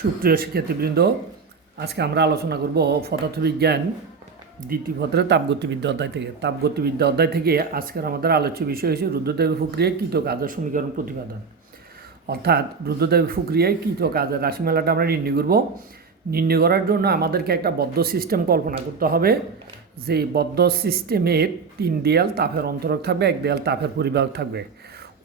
সুপ্রিয় শিক্ষার্থীবৃন্দ, আজকে আমরা আলোচনা করব পদার্থবিজ্ঞান দ্বিতীয় পত্রের তাপগতিবিদ্যা অধ্যায় থেকে। তাপগতিবিদ্যা অধ্যায় থেকে আজকের আমাদের আলোচ্য বিষয় হচ্ছে রুদ্রদেবী প্রক্রিয়ায় কৃত কাজের সমীকরণ প্রতিপাদন। অর্থাৎ রুদ্রদেবী প্রক্রিয়ায় কৃত কাজের রাশিমালাটা আমরা নির্ণয় করব। নির্ণয় করার জন্য আমাদেরকে একটা বদ্ধ সিস্টেম কল্পনা করতে হবে, যে বদ্ধ সিস্টেমের 3 দেয়াল তাপের অন্তরক থাকবে, 1 দেয়াল তাপের পরিবাহক থাকবে।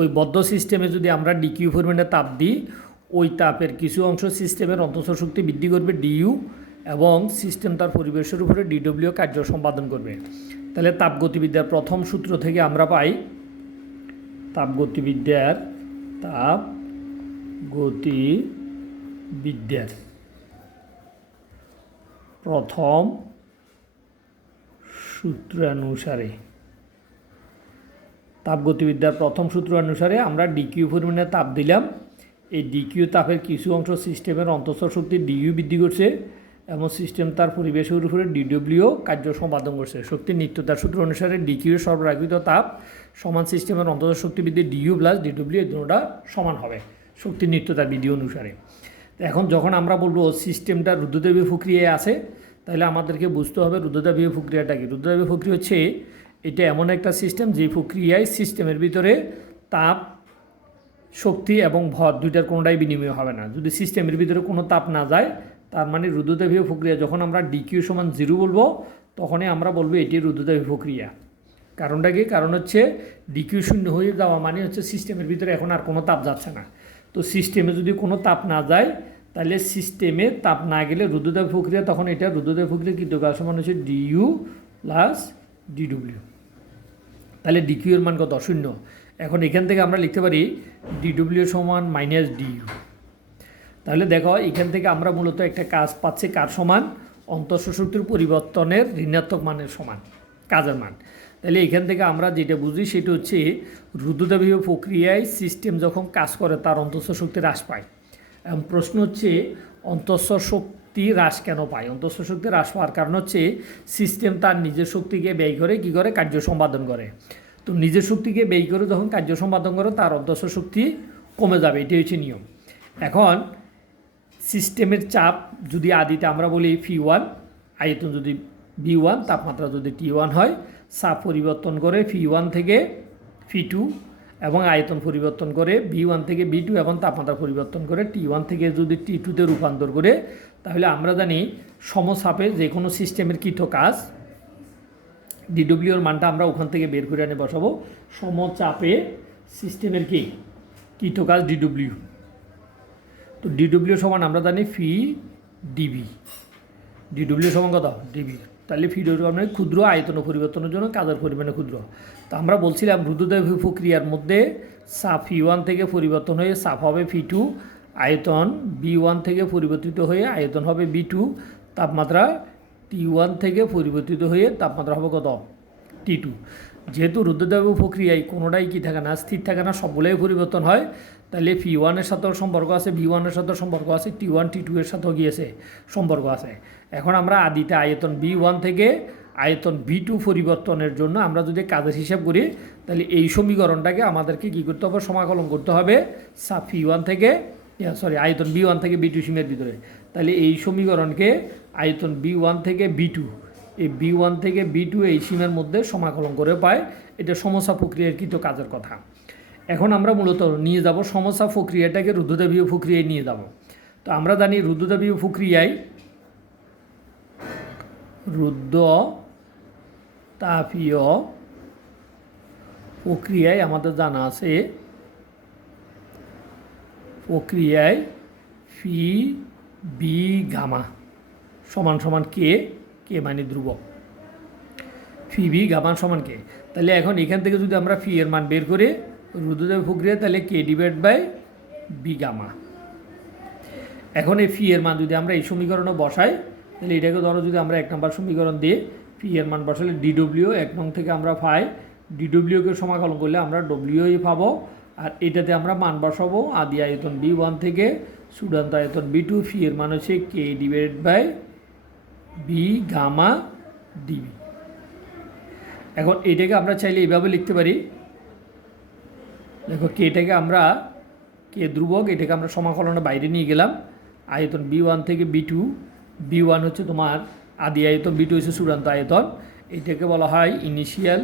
ওই বদ্ধ সিস্টেমে যদি আমরা ডিকিউ পরিমাণে তাপ দিই, ওই তাপের কিছু অংশ সিস্টেমের অন্তঃস্থ শক্তি বৃদ্ধি করবে ডিইউ, এবং সিস্টেম তার পরিবেশের উপরে ডিডব্লিউ কার্য সম্পাদন করবে। তাহলে তাপগতিবিদ্যার প্রথম সূত্র থেকে আমরা পাই তাপগতিবিদ্যার প্রথম সূত্র অনুসারে আমরা ডিকিউ পরিমাণে তাপ দিলাম। এই ডিকিউ তাপের কিছু অংশ সিস্টেমের অন্তঃস্থ শক্তি ডিইউ বৃদ্ধি করছে, এবং সিস্টেম তার পরিবেশের উপরে ডিডব্লিউ কার্য সম্পাদন করছে। শক্তির নিত্যতার সূত্র অনুসারে ডিকিউ সরবরাহিত তাপ সমান সিস্টেমের অন্তঃস্থ শক্তি বৃদ্ধি ডিইউ প্লাস ডিডব্লিউ, এই দুটোটা সমান হবে শক্তির নিত্যতার বিধি অনুসারে। এখন যখন আমরা বলবো সিস্টেমটা রুদ্রদেবী প্রক্রিয়ায় আছে, তাহলে আমাদেরকে বুঝতে হবে রুদ্রদেবী প্রক্রিয়াটা কি। রুদ্রদেবী প্রক্রিয়া হচ্ছে এটা এমন একটা সিস্টেম যে প্রক্রিয়ায় সিস্টেমের ভিতরে তাপ, শক্তি এবং ভর দুইটার কোনোটাই বিনিময় হবে না। যদি সিস্টেমের ভিতরে কোনো তাপ না যায়, তার মানে রুদ্রদেবীয় প্রক্রিয়া। যখন আমরা ডিকিউ সমান 0 বলবো, তখনই আমরা বলবো এটি রুদ্রদেবী প্রক্রিয়া। কারণটা কি? কারণ হচ্ছে ডিকিউ শূন্য হয়ে যাওয়া মানে হচ্ছে সিস্টেমের ভিতরে এখন আর কোনো তাপ যাচ্ছে না। তো সিস্টেমে যদি কোনো তাপ না যায়, তাহলে সিস্টেমে তাপ না গেলে রুদ্রদেবী প্রক্রিয়া, তখন এটা রুদ্রদেবী প্রক্রিয়া কৃতকাজ সমান হচ্ছে ডিইউ প্লাস ডিডব্লিউ। তাহলে ডিকিউ এর মান কত? 0। এখন এখান থেকে আমরা লিখতে পারি ডিডব্লিউ সমান মাইনাস ডিইউ। তাহলে দেখো, এখান থেকে আমরা মূলত একটা কাজ পাচ্ছি কার সমান? অন্তঃস্থ শক্তির পরিবর্তনের ঋণাত্মক মানের সমান কাজের মান। তাহলে এখান থেকে আমরা যেটা বুঝি সেটা হচ্ছে রুদ্রদেবীয় প্রক্রিয়ায় সিস্টেম যখন কাজ করে তার অন্তঃস্থ শক্তি হ্রাস পায়। এবং প্রশ্ন হচ্ছে অন্তঃস্থ শক্তি হ্রাস কেন পায়? অন্তঃস্থ শক্তি হ্রাস পাওয়ার কারণ হচ্ছে সিস্টেম তার নিজের শক্তিকে ব্যয় করে কী করে? কার্য সম্পাদন করে। তো নিজের শক্তিকে ব্যয় করে যখন কার্য সম্পাদন করে, তার অন্তঃস্থ শক্তি কমে যাবে, এটাই হচ্ছে নিয়ম। এখন সিস্টেমের চাপ যদি আদিতে আমরা বলি P1, আয়তন যদি B1, তাপমাত্রা যদি T1 হয়, চাপ পরিবর্তন করে P1 থেকে P2, এবং আয়তন পরিবর্তন করে B1 থেকে B2, এবং তাপমাত্রা পরিবর্তন করে T1 থেকে যদি T2-তে রূপান্তর করে, তাহলে আমরা জানি সমচাপে যে কোনো সিস্টেমের কৃত কাজ ডিডব্লিউর মানটা আমরা ওখান থেকে বের করে এনে বসাবো। সমচাপে সিস্টেমের কি কৃত কাজ ডিডব্লিউ। তো ডিডব্লিউ সমান আমরা জানি ফি ডিবি। ডিডব্লিউ সমান কত? ডিবি। তাহলে ফি ডিবি মানে ক্ষুদ্র আয়তন পরিবর্তনের জন্য কাজের পরিমাণে ক্ষুদ্র। তো আমরা বলছিলাম রুদ্রদেবী প্রক্রিয়ার মধ্যে চাপ P1 থেকে পরিবর্তন হয়ে চাপ হবে P2, আয়তন B1 থেকে পরিবর্তিত হয়ে আয়তন হবে B2, তাপমাত্রা T1 থেকে পরিবর্তিত হয়ে তাপমাত্রা হবে কত? T2। যেহেতু রুদ্রদেবী প্রক্রিয়ায় কোনোটাই কি থাকে না, স্থির থাকে না, সবগুলোই পরিবর্তন হয়, তাহলে P1 এর সাথেও সম্পর্ক আছে, B1 এর সাথেও সম্পর্ক আছে, T1 T2 এর সাথেও গিয়েছে সম্পর্ক আছে। এখন আমরা আদিতে আয়তন B1 থেকে আয়তন B2 পরিবর্তনের জন্য আমরা যদি কাজের হিসাব করি, তাহলে এই সমীকরণটাকে আমাদেরকে কী করতে হবে? সমাকলন করতে হবে চাপ P1 থেকে আয়তন B1 থেকে B2 সীমের ভিতরে। তাহলে এই সমীকরণকে আয়তন B1 থেকে B2, এই B1 থেকে B2 এই সীমার মধ্যে সমাকলন করে পায়। এটা সমচাপ প্রক্রিয়ার কৃত কাজের কথা। এখন আমরা মূলত নিয়ে যাব সমচাপ প্রক্রিয়াটাকে রুদ্রদেবীয় প্রক্রিয়ায় নিয়ে যাব। তো আমরা জানি রুদ্রদেবীয় প্রক্রিয়ায় আমাদের জানা আছে প্রক্রিয়ায় ফি বি গামা সমান সমান কে মানে ধ্রুবক। ফি বি গামা সমান কে। তাহলে এখন এখান থেকে যদি আমরা ফি এর মান বের করে রুদ্রদেবী প্রক্রিয়া, তাহলে কে ডিভাইড বাই বি গামা। এখন এই ফি এর মান যদি আমরা এই সমীকরণে বসাই, তাহলে এটাকে ধরো যদি আমরা 1 নম্বর সমীকরণ দিয়ে ফি এর মান বসালে ডিডব্লিউ 1 নং থেকে আমরা পাই, ডিডব্লিউকে সমাকলন করলে আমরা ডব্লিউই পাবো, আর এটাতে আমরা মান বসাবো আদি আয়তন B1 থেকে চূড়ান্ত আয়তন B2। ফি এর মান হচ্ছে K divide by B gamma DB. এখন এটাকে আমরা চাইলে এইভাবে লিখতে পারি, দেখো কেটাকে আমরা কে ধ্রুবক, এটাকে আমরা সমাকলনের বাইরে নিয়ে গেলাম, আয়তন B1 থেকে B2, B1 হচ্ছে তোমার আদি আয়তন, B2 হচ্ছে চূড়ান্ত আয়তন। এটাকে বলা হয় ইনিশিয়াল,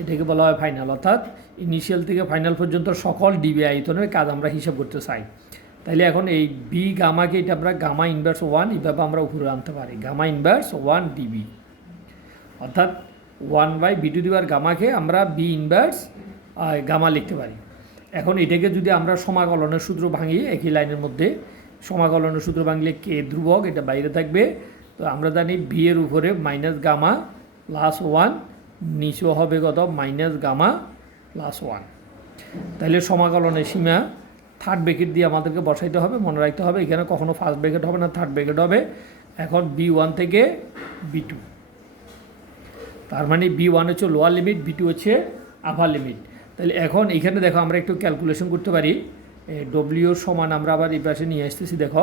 এটাকে বলা হয় ফাইনাল। অর্থাৎ ইনিশিয়াল থেকে ফাইনাল পর্যন্ত সকল ডিবি আয়তনের কাজ আমরা হিসাব করতে চাই। তাইলে এখন এই বি গামাকে এটা আমরা গামা ইনভার্স 1 এইভাবে আমরা উপরে আনতে পারি, গামা ইনভার্স 1 ডিবি। অর্থাৎ 1/B² গামাকে আমরা বি ইনভার্স গামা লিখতে পারি। এখন এটাকে যদি আমরা সমাকলনের সূত্র ভাঙি, একই লাইনের মধ্যে সমাকলনের সূত্র ভাঙলে কে ধ্রুবক, এটা বাইরে থাকবে। তো আমরা জানি বি এর উপরে মাইনাস গামা প্লাস 1, নিচেও হবে কত মাইনাস গামা প্লাস 1। তাহলে সমাকলনের সীমা থার্ড ব্র্যাকেট দিয়ে আমাদেরকে বসাইতে হবে, মনে রাখতে হবে এখানে কখনো ফার্স্ট ব্র্যাকেট হবে না, থার্ড ব্র্যাকেট হবে। এখন B1 থেকে B2, তার মানে B1 হচ্ছে লোয়ার লিমিট, B2 হচ্ছে আপার লিমিট। তাহলে এখন এখানে দেখো আমরা একটু ক্যালকুলেশন করতে পারি। ডব্লিউ সমান আমরা আবার এই পাশে নিয়ে আসতেছি। দেখো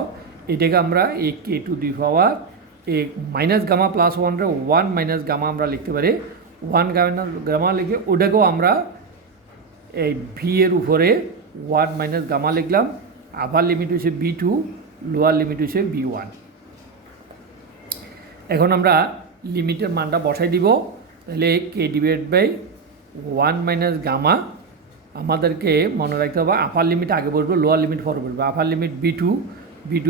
এটাকে আমরা এই K⁴ মাইনাস গামা প্লাস 1 রে 1 মাইনাস গামা আমরা লিখতে পারি। 1 গামা লিখে ওটাকেও আমরা এই ভি এর উপরে 1 মাইনাস গামা লিখলাম। আপার লিমিট হচ্ছে B2, লোয়ার লিমিট হচ্ছে B1। এখন আমরা লিমিটের মানটা বসাই দিব। তাহলে K/1 মাইনাস গামা, আমাদেরকে মনে রাখতে হবে আপার লিমিট আগে বলবো, লোয়ার লিমিট পরে বলবো। আপার লিমিট B2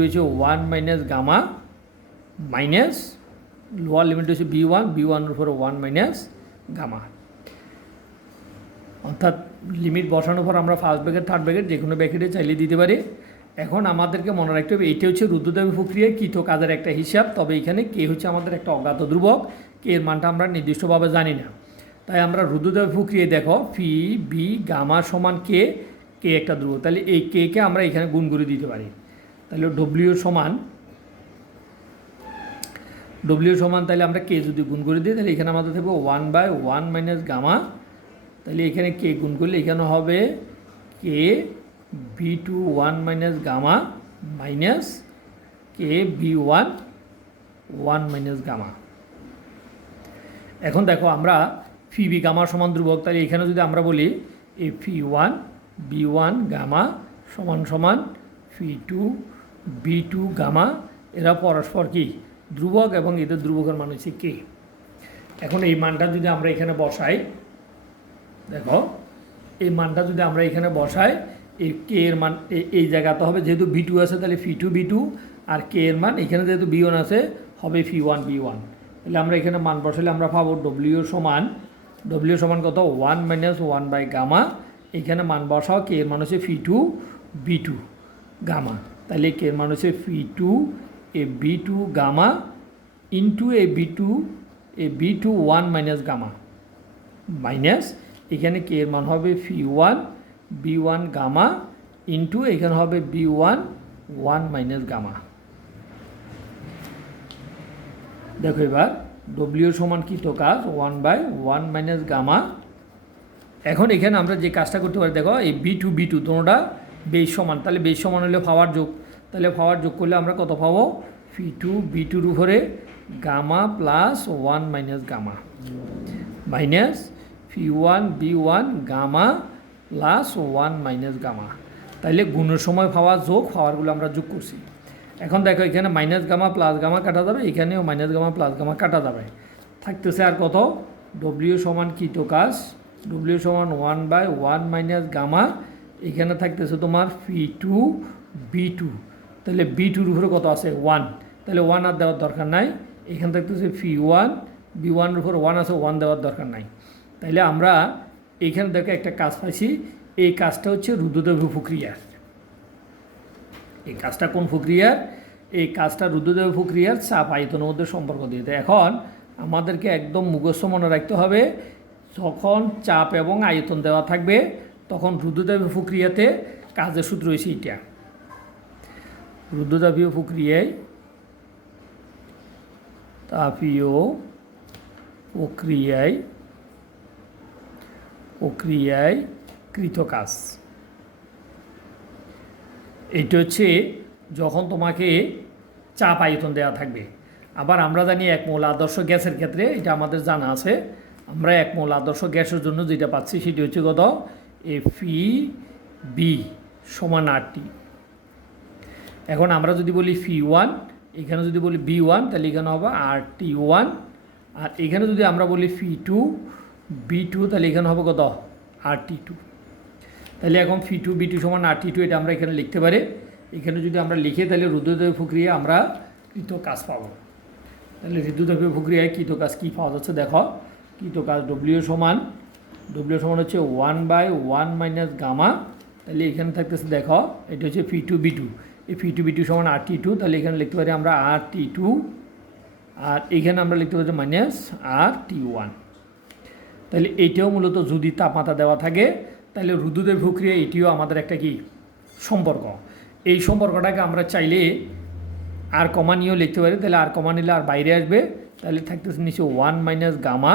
হচ্ছে 1 minus gamma minus lower limit হচ্ছে B1 এর উপরে 1 মাইনাস গামা। অর্থাৎ লিমিট বসানোর পর আমরা ফার্স্ট ব্র্যাকেট থার্ড ব্র্যাকেট যে কোনো ব্র্যাকেটে চাইলে দিতে পারি। এখন আমাদেরকে মনে রাখতে হবে এইটা হচ্ছে রুদ্রদেবী প্রক্রিয়ায় কৃত কাজের একটা হিসাব। তবে এখানে কে হচ্ছে আমাদের একটা অজ্ঞাত ধ্রুবক, কে এর মানটা আমরা নির্দিষ্টভাবে জানি না। তাই আমরা রুদ্রদেবী প্রক্রিয়ায় দেখো ফি বি গামা সমান কে একটা ধ্রুবক। তাহলে এই কে আমরা এখানে গুণ করে দিতে পারি। তাহলে ডব্লিউ সমান তাহলে আমরা কে যদি গুণ করে দিই তাহলে এখানে আমাদের থাকবে 1/1 মাইনাস গামা। তাহলে এখানে কে গুণ করলে এখানে হবে কে B2 1 মাইনাস গামা মাইনাস কে B1 1 মাইনাস গামা। এখন দেখো আমরা ফি বি গামা সমান ধ্রুবক। তাহলে এখানে যদি আমরা বলি এ ফি1 B1 গামা সমান ফি2 B2 গামা, এরা পরস্পর কি ধ্রুবক এবং এদের ধ্রুবকের মান হচ্ছে কে। এখন এই মানটা যদি আমরা এখানে বসাই, দেখো এই মানটা যদি আমরা এখানে বসাই, এই কে এর মান এই জায়গাতে হবে, যেহেতু B2 আছে তাহলে ফি2 B2, আর কে এর মান এখানে যেহেতু B1 আছে হবে ফি1 B1। তাহলে আমরা এখানে মান বসালে আমরা পাবো ডব্লিউ সমান কত 1 মাইনাস 1 গামা। এখানে মান বসাও, কে এর মান হচ্ছে ফি2 B2 গামা। তাহলে কে এর মান হচ্ছে ফি2 B2 gamma into B2 1 minus gamma minus এখানে কে এর মান হবে ফি1 B1 গামা ইন্টু এখানে হবে B1 1 মাইনাস গামা। দেখো এবার ডব্লিউ সমান কৃত কাজ 1/1 মাইনাস গামা। এখন এখানে আমরা যে কাজটা করতে পারি, দেখো এই B2 দুটোটা বেশ সমান, তাহলে বেশ সমান হলে পাওয়ার যোগ, তাহলে পাওয়ার যোগ করলে আমরা কত পাবো ফি2 B2 উপরে gamma plus 1 minus gamma minus ফি1 B1 gamma plus 1 minus gamma. তাইলে গুণের সময় পাওয়ার যোগ, পাওয়ারগুলো আমরা যোগ করছি। এখন দেখো এখানে মাইনাস গামা প্লাস গামা কাটা যাবে, এখানেও মাইনাস গামা প্লাস গামা কাটা যাবে, থাকতেছে আর কত ডব্লিউ সমান কৃত কাজ, ডব্লিউ সমান 1/1 মাইনাস গামা। এখানে থাকতেছে তোমার ফি2 B2, তাহলে B2 উপরে কত আছে 1, তাহলে 1 আর দেওয়ার দরকার নাই। এখানে থাকতেছে ফি1 B1 উপরে 1 আছে, 1 দেওয়ার দরকার নাই। তাইলে আমরা এইখানে দেখো একটা কাজ পাইছি, এই কাজটা হচ্ছে রুদ্রদেবী প্রক্রিয়ার। এই কাজটা কোন প্রক্রিয়ার? এই কাজটা রুদ্রদেবী প্রক্রিয়ার চাপ আয়তনের মধ্যে সম্পর্ক দিয়ে দেয়। এখন আমাদেরকে একদম মুখস্থ মনে রাখতে হবে, যখন চাপ এবং আয়তন দেওয়া থাকবে তখন রুদ্রদেবী প্রক্রিয়াতে কাজের সূত্র হয়েছে এটা। রুদ্রতাপীয় প্রক্রিয়ায় কৃত কাজ, এটা হচ্ছে যখন তোমাকে চাপ আয়তন দেওয়া থাকবে। আবার আমরা জানি এক মোল আদর্শ গ্যাসের ক্ষেত্রে, এটা আমাদের জানা আছে, আমরা এক মোল আদর্শ গ্যাসের জন্য যেটা পাচ্ছি সেটি হচ্ছে কত FeB সমান RT। এখন আমরা যদি বলি ফি1, এখানে যদি বলি বি1, তাহলে এখানে হবে RT1, আর এখানে যদি আমরা বলি ফি2 বি2, তাহলে এখানে হবে কত RT2। তাহলে এখন ফি2 বি2 সমান RT2, এটা আমরা এখানে লিখতে পারি। এখানে যদি আমরা লিখে তাহলে রুদ্রদ্রব্য প্রক্রিয়ায় আমরা কৃত কাজ পাবো। তাহলে রুদ্রদ্রব্য প্রক্রিয়ায় কৃত কাজ কী পাওয়া যাচ্ছে দেখো। কৃত কাজ ডব্লিউ সমান হচ্ছে 1/1 মাইনাস গামা। তাহলে এখানে থাকতেছে দেখো, এটা হচ্ছে ফি2 বি2, এই ফি2 বি2 সমান RT2, তাহলে এখানে লিখতে পারি আমরা RT2, আর এখানে আমরা লিখতে পারি মাইনাস RT1। তাহলে এইটাও মূলত যদি তাপমাত্রা দেওয়া থাকে তাহলে রুদ্রদ্রব্য প্রক্রিয়া এটিও আমাদের একটা কি সম্পর্ক। এই সম্পর্কটাকে আমরা চাইলে আর কমা নিয়েও লিখতে পারি। তাহলে আর কমা নিলে আর বাইরে আসবে, তাহলে থাকতেছে নিচে 1 minus gamma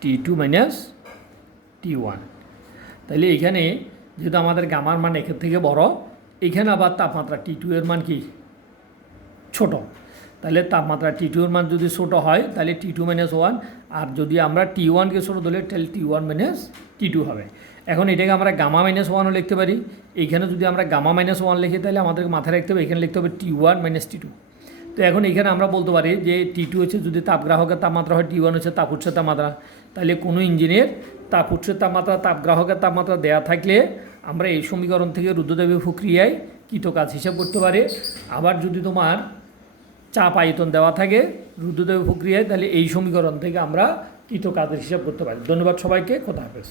T2 minus T1। তাহলে এখানে যেহেতু আমাদের গামার মান একের থেকে বড়, এখানে আবার তাপমাত্রা T2 এর মান কি ছোট। তাহলে তাপমাত্রা T2 এর মান যদি ছোট হয় তাহলে T2 মাইনাস 1, আর যদি আমরা T1কে ছোটো ধরে তাহলে T1 মাইনাস T2 হবে। এখন এটাকে আমরা গামা মাইনাস 1ও লিখতে পারি। এইখানে যদি আমরা গামা মাইনাস 1 লিখি তাহলে আমাদেরকে মাথায় রাখতে হবে এখানে লিখতে হবে T1 মাইনাস T2। তো এখন এখানে আমরা বলতে পারি যে T2 হচ্ছে যদি তাপগ্রাহকের তাপমাত্রা হয়, T1 হচ্ছে তাপ উৎসের তাপমাত্রা। তাহলে কোনো ইঞ্জিনের তাপ উৎসের তাপমাত্রা তাপগ্রাহকের তাপমাত্রা দেওয়া থাকলে আমরা এই সমীকরণ থেকে রুদ্রদ্রব্য প্রক্রিয়ায় কৃত কাজ হিসাব করতে পারি। আবার যদি তোমার চাপ আয়তন দেওয়া থাকে রুদ্রদ্রব্য প্রক্রিয়ায়, তাহলে এই সমীকরণ থেকে আমরা কৃত কাজের হিসাব করতে পারি। ধন্যবাদ সবাইকে, খোদা হাফেজ।